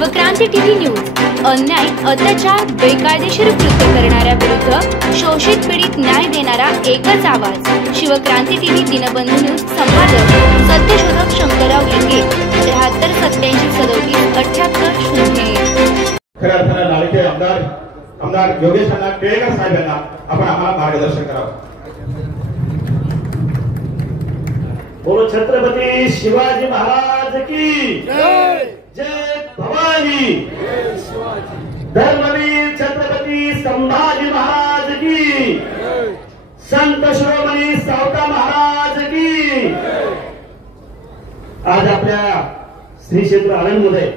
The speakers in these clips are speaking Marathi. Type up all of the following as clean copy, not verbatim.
शिवक्रांती टीव्ही न्यूज अन्याय अत्याचार बेकायदेशीर कृत्य करणाऱ्या विरुद्ध शोषित पीडित न्याय देणारा एकच आवाज शिवक्रांती टीव्ही दिनबंधू न्यूज संपादक सत्यशोधक शंकरराव लिंगे 73 87 37 78 खऱ्या अर्थाने लाडके आमदार योगेश अण्णा टिळेकर साहेब यांना आपण आम्हाला मार्गदर्शन करावं। बोलो छत्रपती शिवाजी महाराज की जय। जय भवानी। धर्मवीर छत्रपती संभाजी महाराज की संत शिरोमणी सावता महाराज की। आज आपल्या श्री क्षेत्र आनंदमध्ये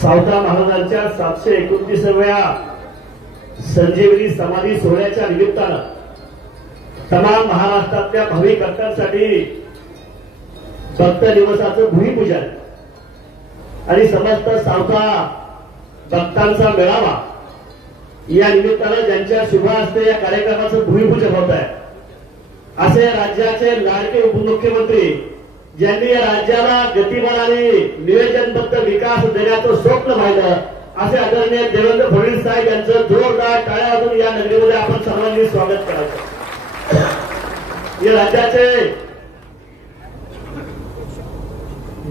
सावता महाराजांच्या 729व्या संजीवनी समाधी सोहळ्याच्या निमित्तानं तमाम महाराष्ट्रातल्या भाविक भक्तांसाठी भक्त दिवसाचं भूमिपूजन आणि समस्त सावता भक्तांचा मेळावा या निमित्तानं ज्यांच्या शुभ हस्ते या कार्यक्रमाचं भूमिपूजन होत आहे असे राज्याचे लाडके उपमुख्यमंत्री ज्यांनी या राज्याला गतिमान आणि नियोजनबद्ध विकास देण्याचं स्वप्न पाहिलं असे आदरणीय देवेंद्र फडणवीस साहेब यांचं जोरदार टाळ्या वाजवून या नगरीमध्ये आपण सर्वांनी स्वागत करायचं। या राज्याचे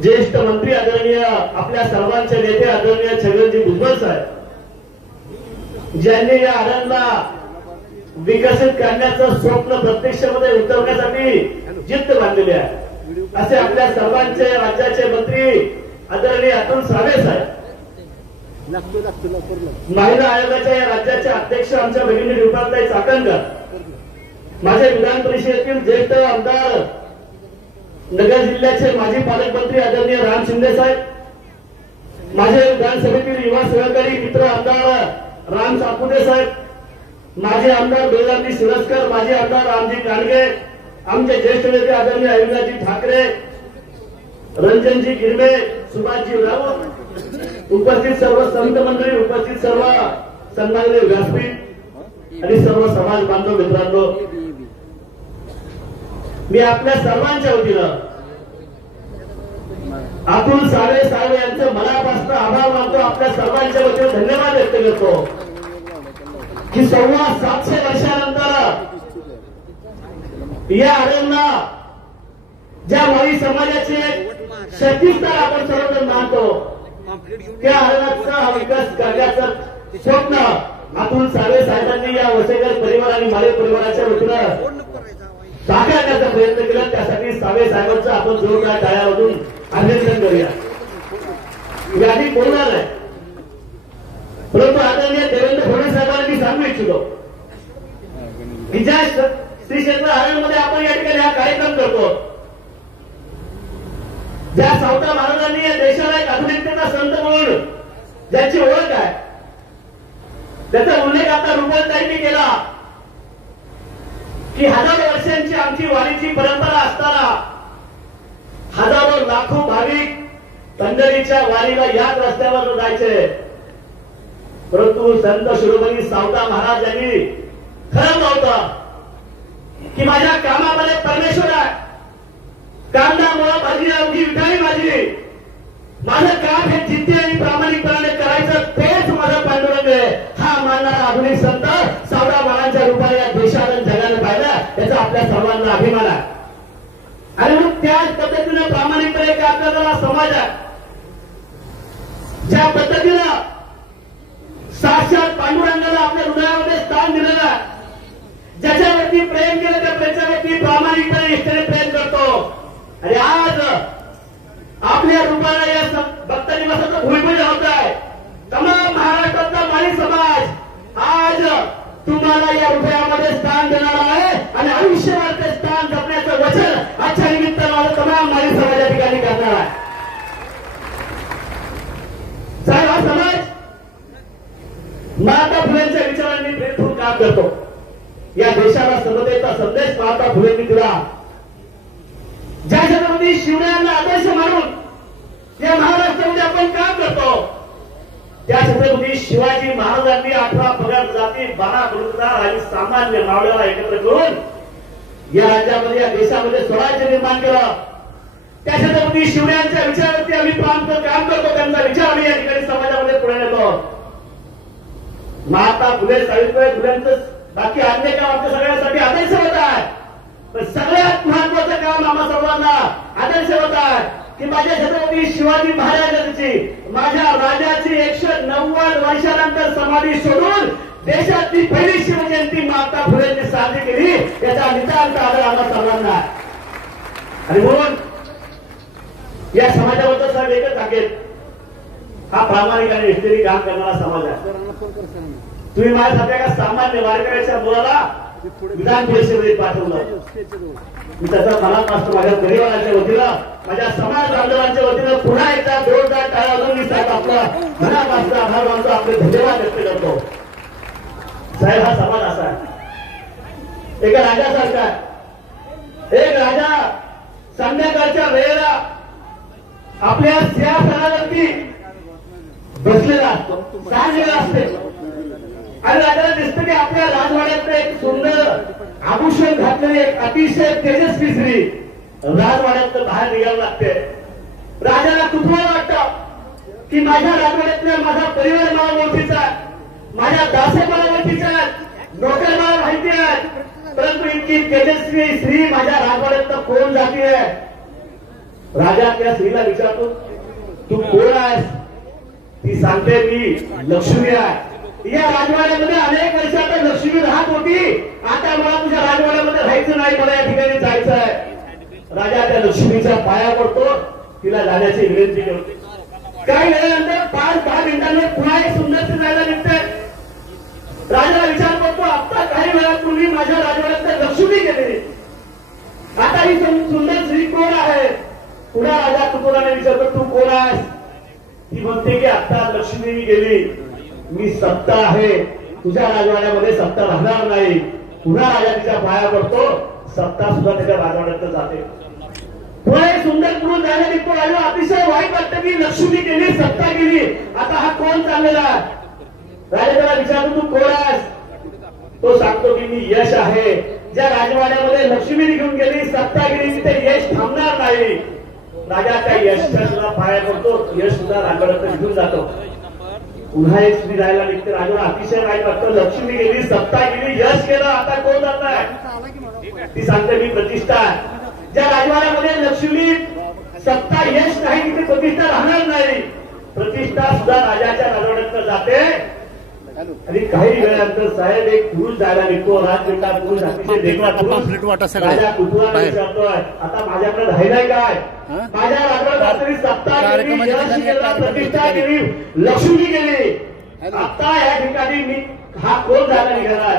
ज्येष्ठ मंत्री आदरणीय आपल्या सर्वांचे नेते आदरणीय छगनजी भुजबळ साहेब ज्यांनी या आनंदला विकसित करण्याचं स्वप्न प्रत्यक्षामध्ये उतरवण्यासाठी जिद्द बांधलेली आहे असे आपल्या सर्वांचे राज्याचे मंत्री आदरणीय अतुल सावे साहेब महिला आयोगाच्या या राज्याचे अध्यक्ष आमच्या भगिनी रुपाताई चाकणकर माझे विधान परिषदेतील ज्येष्ठ आमदार नगर जिल्ह्याचे माजी पालकमंत्री आदरणीय राम शिंदे साहेब माझे विधानसभेतील युवा सहकारी मित्र आमदार राम सापुते साहेब माजी आमदार बेलाजी शिरस्कर माजी आमदार रामजी कांडगे आमचे ज्येष्ठ नेते आदरणीय अविनाशजी ठाकरे रंजनजी गिरमे सुभाषजी राऊत उपस्थित सर्व संत मंडळी उपस्थित सर्व सन्माननीय व्यासपीठ आणि सर्व समाज बांधव मित्रांनो मी आपल्या सर्वांच्या वतीनं अतुल सावे साहेब यांचं मनापासून आभार मानतो आपल्या सर्वांच्या वतीनं धन्यवाद व्यक्त करतो की 750 वर्षानंतर या आरणला ज्या माळी समाजाचे शक्तीस्थळ आपण सर्वजण मानतो त्या आरणाचा विकास करण्याचं स्वप्न अतुल सावे साहेबांनी या वसेकर परिवार आणि माळे परिवाराच्या वतीनं साकार करण्याचा प्रयत्न केला त्यासाठी सावे साहेबांचं आपण जोरदार टाळ्या वाजवून अभिनंदन करूया। यादी बोलणार आहे परंतु आदरणीय देवेंद्र फडणवीस साहेबांना मी सांगू इच्छितो की ज्या श्री क्षेत्र आरणमध्ये आपण या ठिकाणी हा कार्यक्रम करतो ज्या सावता महाराजांनी या देशाला एक आधुनिकतेचा संत म्हणून ज्याची ओळख आहे त्याचा उल्लेख आता रुपाताईंनी केला की हजारो वर्षांची आमची वारीची परंपरा असताना हजारो लाखो भाविक पंढरीच्या वारीला याच रस्त्यावर जायचे परंतु संत शिरोमणी सावता महाराज यांनी ठरवलं होतं की माझ्या कामामध्ये परमेश्वर आहे कांदा मुळा भाजी अवघी विठाई माझी माझं काम हे जिद्दी आणि प्रामाणिकपणाने करायचं तेच माझा पांडुरंग आहे हा मानणारा आधुनिक संत सावता महाराजांच्या रूपाने या देशाला जगाने पाहिलं याचा आपल्या सर्वांना अभिमान आहे आणि मग त्याच पद्धतीनं प्रामाणिकपणे एक आपल्याला समाज आहे ज्या पद्धतीनं साक्षात पांडुरंगाला आपल्या हृदयामध्ये स्थान दिलेलं आहे ज्याच्यावरती प्रेम केलं त्या त्याच्यावरती प्रामाणिकपणे इष्टेने प्रेम करतो आणि आज आपल्या रूपाला या भक्त दिवसाचं भूमिपूजन होत आहे तमाम महाराष्ट्रातला माळी समाज आज तुम्हाला या रुपयामध्ये स्थान देणार आहे आणि आयुष्यभर ते स्थान जपण्याचं वचन आजच्या निमित्तानं तमाम माळी समाज या ठिकाणी करणार आहे। साहेब हा समाज महात्मा फुलेंच्या विचारांनी प्रेरित होऊन काम करतो या देशाला समतेचा संदेश महात्मा फुलेंनी दिला ज्या छत्रपती शिवरायांना आदर्श मानून या महाराष्ट्रामध्ये आपण काम करतो त्या छत्रपती शिवाजी महाराजांनी 18 पगड जाती 12 बलुतेदार आणि सामान्य मावळ्याला एकत्र करून या राज्यामध्ये या देशामध्ये स्वराज्य निर्माण केलं त्या छत्रपती शिवरायांच्या विचारावरती आम्ही काम करतो, त्यांचा विचार आम्ही या ठिकाणी समाजामध्ये पुढे नेतो. महात्मा फुले सावित्रीबाई फुलेंचं बाकी अन्य काम आमच्या सगळ्यांसाठी आदर्श होत आहे, पण सगळ्यात महत्वाचं काम आम्हा सर्वांना आदर्श होत आहे की माझ्या छत्रपती शिवाजी महाराजांची, माझ्या राजाची 190 वर्षानंतर समाधी सोडून देशातली पहिली शिवजयंती महात्मा फुलेंनी साजरी केली, याचा नितांत आदर आम्हा सर्वांना. आणि म्हणून या समाजाबद्दल साहेब एकच सांगेल, हा प्रामाणिक आणि निष्ठेने काम करणारा समाज आहे. तुम्ही माझ्यासाठी एका सामान्य वारकऱ्याच्या मुलाला विधान परिषदेमध्ये पाठवलं, मी त्याचा मनापासून माझ्या परिवाराच्या वतीनं, माझ्या समाज बांधवांच्या वतीनं पुन्हा एकदा जोरदार टाळ्या वाजवून मी साहेब आपलं मनापासून आभार मानतो, आपले धन्यवाद व्यक्त करतो. साहेब हा समाज असा आहे, एका राजासारखा. एक राजा संध्याकाळच्या वेळेला आपल्या सिंहासनावरती बसलेला असतो, सांगलेला असते, आणि राजाला दिसतं की आपल्या राजवाड्यात एक सुंदर आभूषण घातलेली एक अतिशय तेजस्वी स्त्री राजवाड्यात बाहेर निघायला लागते. राजाला कुतूहल वाटतं की माझ्या राजवाड्यातल्या माझा परिवार मला ओळखीचा आहे, माझ्या दासे मला ओळखीच्या आहेत, नोकर मला माहिती आहेत, परंतु इतकी तेजस्वी स्त्री माझ्या राजवाड्यात कोण जाती आहे. राजा त्या स्त्रीला विचारतो, तू कोण आहेस? ती सांगते, मी लक्ष्मी आहे. या राजवाड्यामध्ये अनेक वर्षात लक्ष्मी राहत होती, आता मला तुझ्या राजवाड्यामध्ये राहायचं नाही, मला या ठिकाणी जायचं आहे. राजा त्या लक्ष्मीच्या पाया पडतो, तिला जाण्याची विनंती करते. काही वेळानंतर 5-10 मिनिटांनी पुन्हा एक सुंदर जायला निघते. राजाला विचार करतो, आता काही वेळापूर्वी माझ्या राजवाड्यात लक्ष्मी गेली, आता ही सुंदर स्त्री कोण आहे? पुन्हा राजा कुतूहलाने विचारतो, तू कोण आहेस? ती म्हणते की आता लक्ष्मी गेली, मी सत्ता आहे, तुझ्या राजवाड्यामध्ये सत्ता राहणार नाही. पुन्हा राजा तिच्या पाया पडतो, सत्ता सुद्धा त्याच्या राजवाड्यात जाते. पुन्हा एक सुंदर पुरुष जायला निघतो. राजा अतिशय वाईट वाटतं की लक्ष्मी गेली, सत्ता गेली, आता हा कोण चाललेला आहे? राजा त्याला विचारतो, तू कोण आहेस? तो सांगतो की मी यश आहे. ज्या राजवाड्यामध्ये लक्ष्मी निघून गेली, सत्ता गेली, तिथे यश थांबणार नाही. राजा त्या यशच्या सुद्धा पाया पडतो, यश सुद्धा राजवाड्यात निघून जातो. पुन्हा एक स्त्री जायला निघते. राजाला अतिशय वाईट वाटतं, लक्ष्मी गेली, सत्ता गेली, यश गेलं, आता कोण जात आहे? ती सांगते, मी प्रतिष्ठा आहे. ज्या राजवाड्यामध्ये लक्ष्मी, सत्ता, यश नाही, तिथे प्रतिष्ठा राहणार नाही. प्रतिष्ठा सुद्धा राजाच्या राजवाड्यात जाते. आणि काही वेळानंतर साहेब एक पुरुष जायला निघतो, राजपेटा पुरुष, अतिशय देखणा पुरुष. राजा कुतूहलाने विचारतोय, आता माझ्याकडे राहिलाय काय? माझ्या राजवाड्यात तरी सत्ता गेली, यश गेलं, प्रतिष्ठा गेली, लक्ष्मी गेली, आता या ठिकाणी मी हा कोण जायला निघालाय?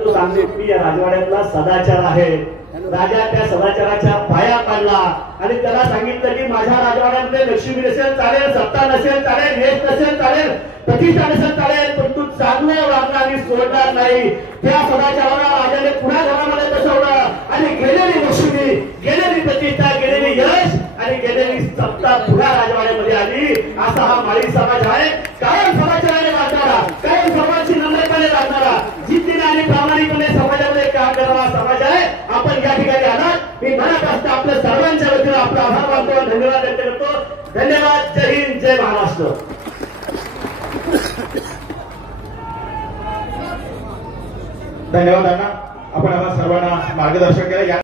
तो सांगतो, मी या राजवाड्यातला सदाचार आहे. राजा त्या सदाचाराच्या पाया पाडला आणि त्याला सांगितलं की माझ्या राजवाड्यामध्ये लक्ष्मी नसेल चालेल, सत्ता नसेल चालेल, यश नसेल चालेल, प्रतिष्ठा नसेल चालेल, पण तू चांगलं वागणार आणि सोडणार नाही. त्या सदाचाराला राजाने पुन्हा घरामध्ये बसवलं आणि गेलेली लक्ष्मी, गेलेली प्रतिष्ठा, गेलेली यश आणि गेलेली सत्ता पुन्हा राजवाड्यामध्ये आली. असा हा माळी समाज आहे, कायम सदाचाराने वागणारा, कायम समाजाची नम्रपणे वागणारा, जिद्दीने आणि प्रामाणिकपणे समाजामध्ये काम करणारा समाज आहे. आपण या ठिकाणी आलात, मी मनापासून आपल्या सर्वांच्या वतीनं आपला आभार मानतो, धन्यवाद व्यक्त करतो. धन्यवाद. जय हिंद, जय महाराष्ट्र. धन्यवाद अण्णा, आपण आम्हाला सर्वांना मार्गदर्शन केलं.